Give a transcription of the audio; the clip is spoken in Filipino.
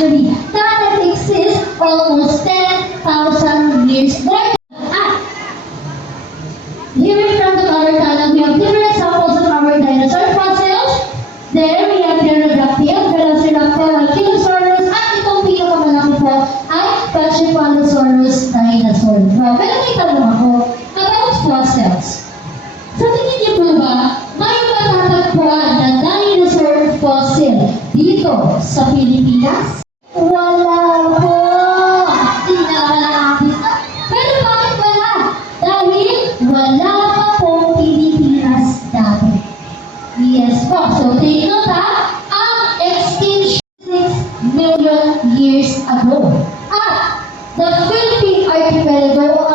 actually, that exists almost 10,000 years ago. Hearing from the other channel, we have different examples of our dinosaur fossils. There we have Pterodactyl, Velociraptor, Ankylosaurus, at itong pinakamalaki po ay Pachypalosaurus dinosaur. Pero may tanong ako about fossils. Sa tingin niyo po ba, may matatagpuan na dinosaur fossil dito sa Pilipinas? Wala po! Hindi na natin. Pero bakit wala? Dahil wala pa pong Pilipinas dati. Yes po. So take note ha, ang extinction 6 million years ago. At the Philippine Archipelago